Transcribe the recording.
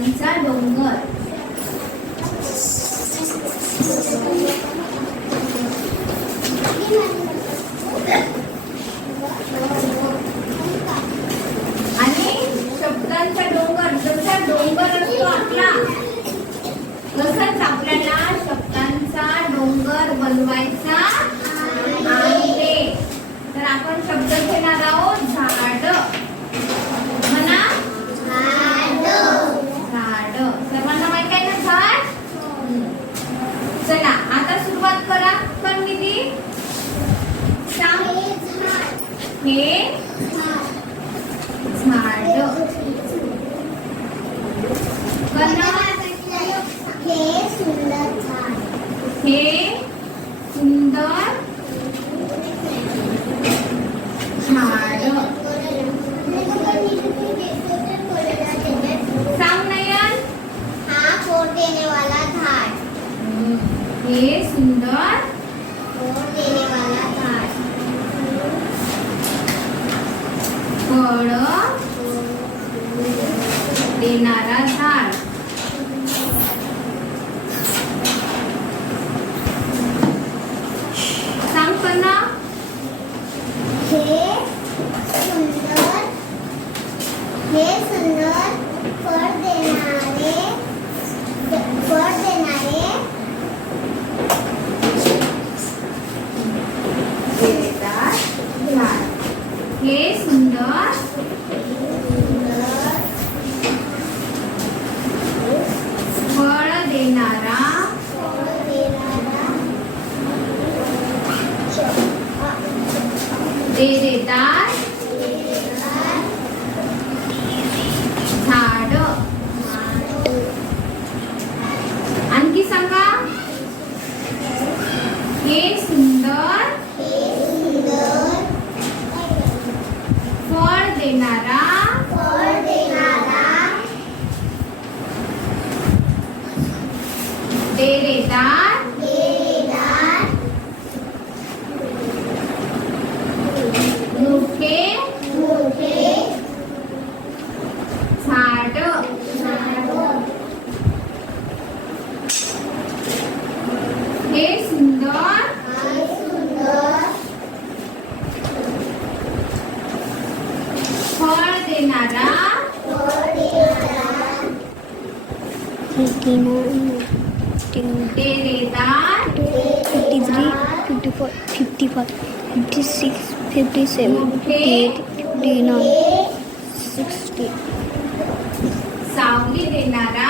शब्दांचा डोंगर. आणि शब्दांचा डोंगर जसा डोंगर असतो आपला तसंच आपल्याला शब्दांचा डोंगर बनवायचा आहे. तर आपण शब्द घेणार आहोत झाड. म्हणा झाड. सर्वांना माहिती आहे ना झाड. चला आता सुरुवात करा. कन्विती सांग. हे झाड. हे सुंदर झाड. हे सुंदर झाड. सांग नयन. हा फोड देने वाला झाड. हे सुंदर फोड देने वाला झाड. फळ देणारा झाड. सांग पन्ना. हे सुंदर फळ देणारे देणार झाड. हे सुंदर फळ देणारा देरेदार झाड. आणखी सांगा. हे सुंदर फळ देणारा देरेदार मोठे झाड. हे सुंदर फळ देणारा देरेदार 53, 54, 55, 56, 57, 58, 59, 60. सावली देणारा